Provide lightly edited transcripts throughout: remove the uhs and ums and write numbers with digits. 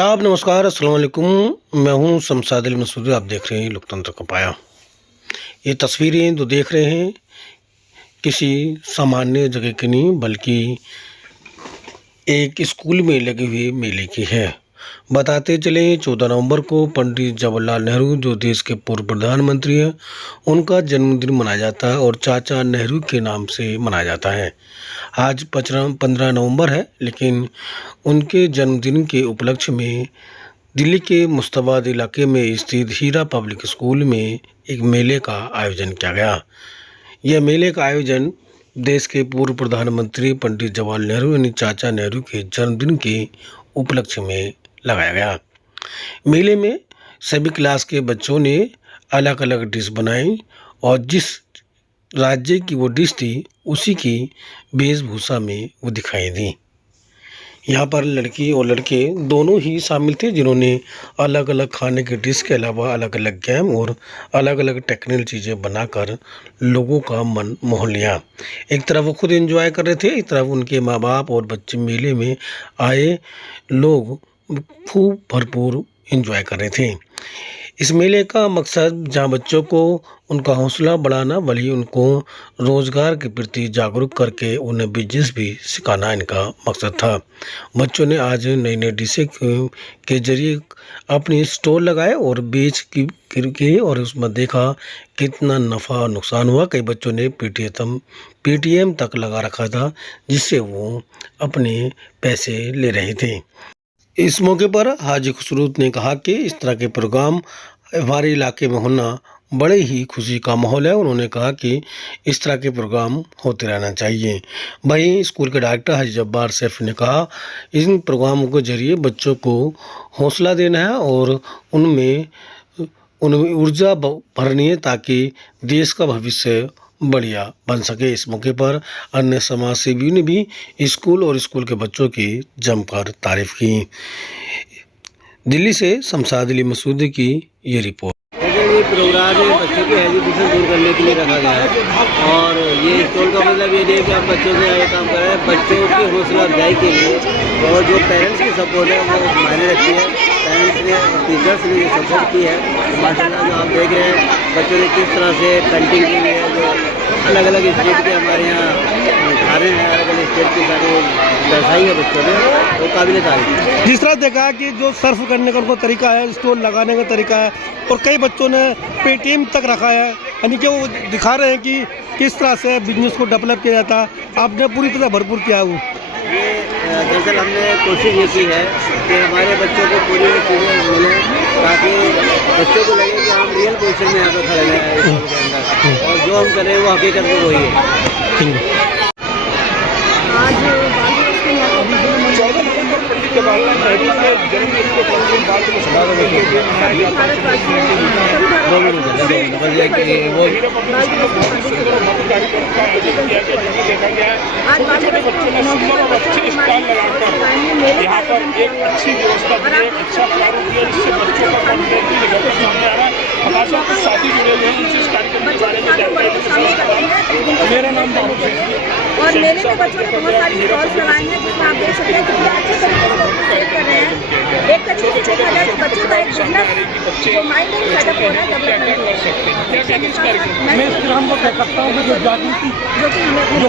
आदाब, नमस्कार, अस्सलाम वालेकुम। मैं हूं शमशाद अली मसूदी। आप देख रहे हैं लोकतंत्र का पाया। ये तस्वीरें जो देख रहे हैं किसी सामान्य जगह की नहीं बल्कि एक स्कूल में लगे हुए मेले की है। बताते चले 14 नवंबर को पंडित जवाहरलाल नेहरू जो देश के पूर्व प्रधानमंत्री हैं उनका जन्मदिन मनाया जाता है और चाचा नेहरू के नाम से मनाया जाता है। आज 15 नवंबर है, लेकिन उनके जन्मदिन के उपलक्ष्य में दिल्ली के मुस्तफाबाद इलाके में स्थित हीरा पब्लिक स्कूल में एक मेले का आयोजन किया गया। यह मेले का आयोजन देश के पूर्व प्रधानमंत्री पंडित जवाहरलाल नेहरू यानी चाचा नेहरू के जन्मदिन के उपलक्ष्य में लगाया गया। मेले में सभी क्लास के बच्चों ने अलग अलग डिश बनाई और जिस राज्य की वो डिश थी उसी की वेशभूषा में वो दिखाई दी। यहाँ पर लड़की और लड़के दोनों ही शामिल थे जिन्होंने अलग अलग खाने के डिश के अलावा अलग अलग गेम और अलग अलग टेक्निकल चीज़ें बनाकर लोगों का मन मोह लिया। एक तरफ वो खुद एंजॉय कर रहे थे, एक तरफ उनके माँ बाप और बच्चे मेले में आए लोग खूब भरपूर एंजॉय कर रहे थे। इस मेले का मकसद जहाँ बच्चों को उनका हौसला बढ़ाना वही उनको रोज़गार के प्रति जागरूक करके उन्हें बिजनेस भी सिखाना इनका मकसद था। बच्चों ने आज नई नई डिशें के जरिए अपनी स्टॉल लगाए और बेच की और उसमें देखा कितना नफ़ा और नुकसान हुआ। कई बच्चों ने पेटीएम तक लगा रखा था जिससे वो अपने पैसे ले रहे थे। इस मौके पर हाजी खुसरूद ने कहा कि इस तरह के प्रोग्राम हमारे इलाके में होना बड़े ही खुशी का माहौल है। उन्होंने कहा कि इस तरह के प्रोग्राम होते रहना चाहिए। वहीं स्कूल के डायरेक्टर हाजी जब्बार सैफ ने कहा इन प्रोग्रामों के जरिए बच्चों को हौसला देना है और उनमें ऊर्जा भरनी है ताकि देश का भविष्य बढ़िया बन सके। इस मौके पर अन्य समाज सेवियों ने भी स्कूल और स्कूल के बच्चों की जमकर तारीफ की। दिल्ली से शमशाद अली मसूदी की ये रिपोर्ट। ये प्रोग्राम है बच्चों की एजुकेशन दूर करने के लिए रखा गया है और ये स्कूल का मतलब ये नहीं है कि आप बच्चों से ये काम कर रहे हैं। बच्चों की हौसला अफजाई के लिए और जो पेरेंट्स की सपोर्ट है वो मायने रखती है। पेरेंट्स ने और टीचर्स ने ये सपोर्ट की है। माशाल्लाह जो आप देख रहे हैं बच्चों ने किस तरह से पेंटिंग की है, जो अलग अलग स्टेट के हमारे यहाँ खाने हैं, अलग अलग स्टेट की सारी व्यवसायी है बच्चों ने, वो काबिल तारीफ है। जिस तरह देखा कि जो सर्व करने का उनको तरीका है, स्टॉल लगाने का तरीका है और कई बच्चों ने पेटीएम तक रखा है, यानी कि वो दिखा रहे हैं कि किस तरह से बिजनेस को डेवलप किया जाता है। आपने पूरी तरह भरपूर किया वो। ये दरअसल हमने कोशिश ये की है कि हमारे बच्चों को पूरी चीज़ें मिलें ताकि बच्चों को लगे कि हम रियल पोजिशन में यहाँ पर खड़े हैं और जो हम करें वो हकीकत में वही है। यहाँ पर एक अच्छी व्यवस्था दी है, अच्छा प्रारूप दिया जिससे बच्चों का कॉन्फिडेंस लेवल सामने आ रहा है। हमारे साथ कुछ साथी जुड़े हुए हैं, इस कार्यक्रम के बारे में जानकारी। मेरा नाम बाबू है और मेले में बच्चों ने बहुत सारी स्टॉल्स लगाए हैं जिसमें आप देख सकते हैं कितने अच्छे तरीके से सेट कर रहे हैं। एक तरीके से देखा जाए तो बच्चों का एक बिजनेस जो माइंड में सेटअप हो रहा है जो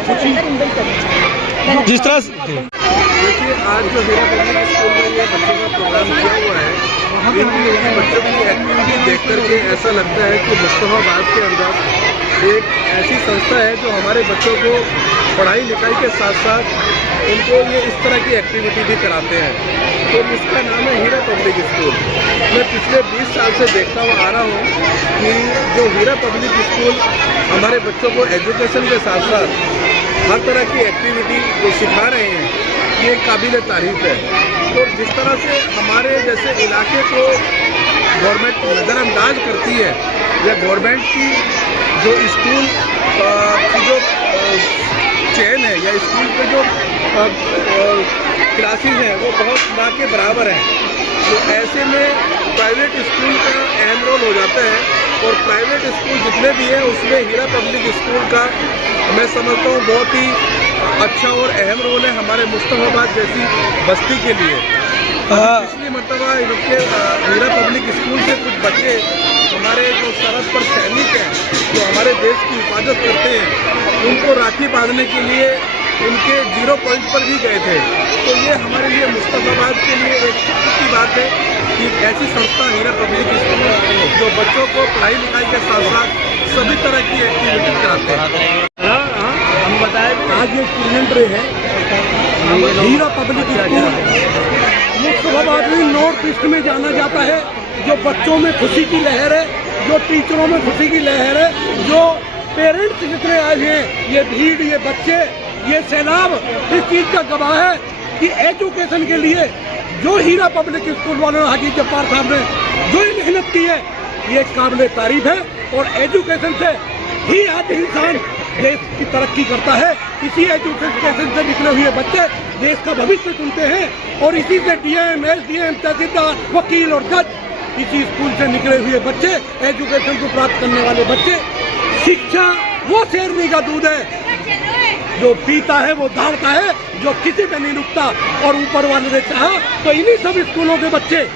कि इनबिल्ट करनी चाहिए। जिस तरह से देखिए आज जो हीरा पब्लिक स्कूल में ये बच्चों का प्रोग्राम किया हुआ है, इन बच्चों की एक्टिविटी देख करके ऐसा लगता है कि मुस्तफाबाद के अंदर एक ऐसी संस्था है जो हमारे बच्चों को पढ़ाई लिखाई के साथ साथ उनको ये इस तरह की एक्टिविटी भी कराते हैं। तो इसका नाम है हीरा पब्लिक स्कूल। मैं पिछले 20 साल से देखता हुआ आ रहा हूँ कि जो हीरा पब्लिक स्कूल हमारे बच्चों को एजुकेशन के साथ साथ हर तरह की एक्टिविटी जो सिखा रहे हैं ये काबिल तारीफ है। तो जिस तरह से हमारे जैसे इलाके को गवर्नमेंट नज़रअंदाज करती है या गवर्नमेंट की जो स्कूल की जो चेन है या स्कूल के जो क्लासेस हैं वो बहुत ना के बराबर हैं, तो ऐसे में प्राइवेट स्कूल का अहम रोल हो जाता है। और प्राइवेट स्कूल जितने भी हैं उसमें हीरा पब्लिक स्कूल का मैं समझता हूँ बहुत ही अच्छा और अहम रोल है हमारे मुस्तफाबाद जैसी बस्ती के लिए। पिछली मरतबा इनके हीरा पब्लिक स्कूल से कुछ बच्चे हमारे जो सरहद पर सैनिक हैं, जो हमारे देश की हिफाजत करते हैं, उनको राखी बांधने के लिए उनके 0 पॉइंट पर भी गए थे। तो ये हमारे लिए मुस्तफाबाद के लिए एक खुशी की बात है कि ऐसी संस्था हीरा पब्लिक स्कूल जो बच्चों को पढ़ाई लिखाई के साथ साथ सभी तरह की एक्टिविटी कराते हैं। हम बताएं आज ये चिल्ड्रन डे है, हीरा पब्लिक स्कूल मुस्तफाबाद में नॉर्थ ईस्ट में जाना जाता है। जो बच्चों में खुशी की लहर है, जो टीचरों में खुशी की लहर है, जो पेरेंट्स जितने आए हैं, ये भीड़, ये बच्चे, ये सैलाब इस चीज़ का गवाह है कि एजुकेशन के लिए जो हीरा पब्लिक स्कूल वालों ने, हाजी जब्बार साहब ने जो ये मेहनत की है, ये काबिल तारीफ है। और एजुकेशन से ही आज इंसान देश की तरक्की करता है। इसी एजुकेशन से निकले हुए बच्चे देश का भविष्य चुनते हैं और इसी से डीएम, एसडीएम, तहसीलदार, वकील और जज, इसी स्कूल से निकले हुए बच्चे, एजुकेशन को प्राप्त करने वाले बच्चे। शिक्षा वो शेरनी का दूध है, जो पीता है वो दौड़ता है, जो किसी पे नहीं रुकता। और ऊपर वाले ने चाहा तो इन्हीं सब स्कूलों के बच्चे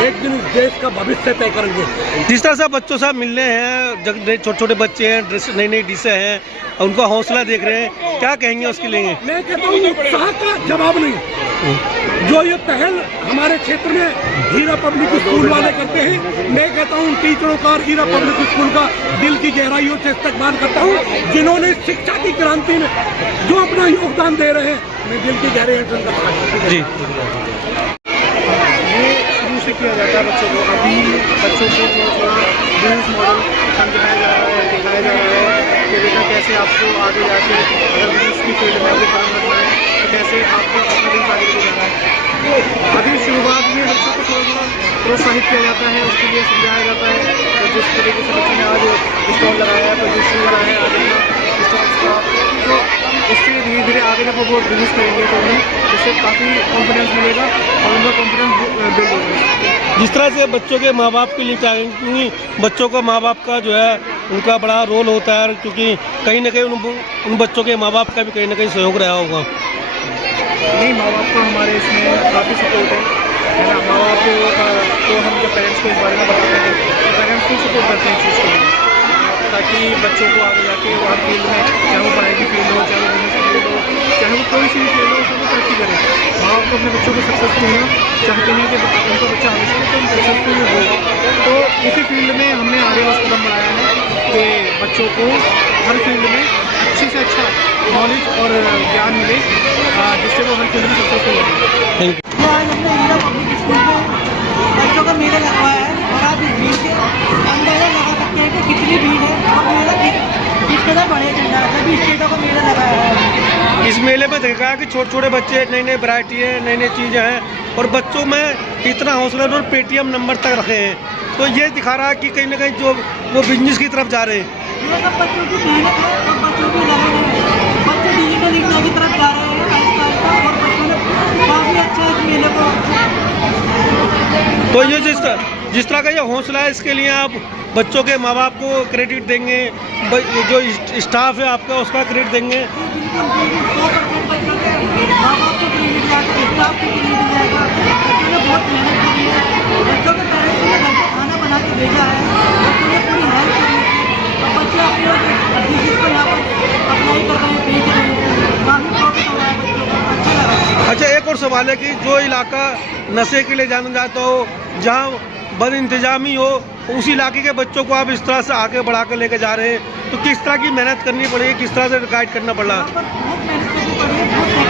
एक दिन इस देश का भविष्य तय करेंगे। जिस तरह से बच्चों से मिलने हैं, छोटे छोटे बच्चे हैं, ड्रेस नई नई डिशें हैं, उनका हौसला देख रहे हैं, क्या कहेंगे उसके लिए? मैं कहता हूँ उत्साह का जवाब नहीं। जो ये पहल हमारे क्षेत्र में हीरा पब्लिक स्कूल वाले करते हैं, मैं कहता हूँ टीचरों का और हीरा पब्लिक स्कूल का दिल की गहराइयों से इस्तकबाल करता हूँ, जिन्होंने शिक्षा की क्रांति में जो अपना योगदान दे रहे हैं। मैं दिल की गहराइयों से उनका जी ये शुरू से किया जाता है बच्चों को। अभी बच्चों को थोड़ा बिजनेस मॉडल समझाया जा रहा है, दिखाया जा रहा है कि बेटा कैसे आपको आगे जाके अगर बिजनेस की फील्ड में आपको काम करना है तो कैसे आपको अपना बिजनेस आगे ले जाना है। तो अभी शुरुआत में बच्चों को थोड़ा प्रोत्साहित किया जाता है, उसके लिए समझाया जाता है। तो जिस तरीके से बच्चों ने आज स्टॉल लगाया है, पोजिशन लगाया है आज अपना स्टॉल्स का, तो उससे धीरे धीरे आगे जब वो बिजनेस करेंगे तो उन्हें उससे काफ़ी कॉन्फिडेंस मिलेगा और उनका कॉन्फिडेंस बिल्ड होगा। जिस तरह से बच्चों के माँ बाप के लिए क्या है, क्योंकि बच्चों का माँ बाप का जो है उनका बड़ा रोल होता है, क्योंकि कहीं ना कहीं उन बच्चों के माँ बाप का भी कहीं ना कहीं सहयोग रहा होगा। नहीं, माँ बाप का हमारे इसमें काफ़ी सपोर्ट है ना। माँ बाप को हम जब पेरेंट्स को इस बारे में बताते हैं तो पेरेंट्स को सपोर्ट करते हैं चीज़ के लिए, ताकि बच्चों को आगे जाके वो हर फील्ड में, चाहे वो पढ़ाई की फील्ड हो, चाहे वो बिजनेस की फील्ड हो, चाहे वो कोई सी भी फील्ड हो, उसमें तरक्की करें। माँ बाप को अपने बच्चों को सक्सेसफुल होना चाहते हैं कि उनका बच्चा हमेशा एकदम सक्सेसफुल हो। तो इसी फील्ड में हमने आगे बस कदम बढ़ाया है कि बच्चों को हर फील्ड में अच्छे से अच्छा नॉलेज और ज्ञान मिले, जिससे वो हर फील्ड में सक्सेसफुल हो। Thank you. आज हमने हीरा पब्लिक स्कूल में बच्चों का मेला लगवाया है और आप इस भीड़ से अंदाजा लगा सकते हैं कि कितनी भीड़ है और मेला किस तरह बढ़े चल रहा है। सभी स्टेटों का मेला लगाया है। इस मेले में देखा है कि छोटे छोटे बच्चे, नई नई वैरायटी है, नई नई चीज़ें हैं और बच्चों में इतना हौसला और पेटीएम नंबर तक रखे हैं, तो ये दिखा रहा है कि कहीं ना कहीं जो वो बिजनेस की तरफ जा रहे हैं। ये सब बच्चों की मेहनत है और बच्चों की लगन है। बच्चे डिजिटल इंडिया की तरफ जा रहे हैं आहिस्ता आहिस्ता और बच्चों ने काफ़ी अच्छा इस मेले को। तो ये जिस तरह का ये हौसला है, इसके लिए आप बच्चों के माँ बाप को क्रेडिट देंगे, जो स्टाफ है आपका उसका क्रेडिट देंगे? बिल्कुल 100% बच्चों के माँ बाप को क्रेडिट जाएगा, स्टाफ को क्रेडिट जाएगा। बच्चों ने बहुत मेहनत करी है, बच्चों के पेरेंट्स ने घर पे खाना बना के भेजा है, बच्चों ने पूरी हेल्प करी है। अब बच्चे अपने डिजीज को यहाँ पर अप्लाई कर रहे हैं, बेच रहे हैं, काफ़ी प्रॉफिट हो रहा है बच्चों को, अच्छा लगा। अच्छा, एक और सवाल है कि जो इलाका नशे के लिए जाना जाता हो, जहाँ बद इंतजामी हो, उस इलाके के बच्चों को आप इस तरह से आगे बढ़ा कर लेके जा रहे हैं, तो किस तरह की मेहनत करनी पड़ेगी, किस तरह से गाइड करना पड़ रहा है? बहुत मेहनत करनी पड़ी है, बहुत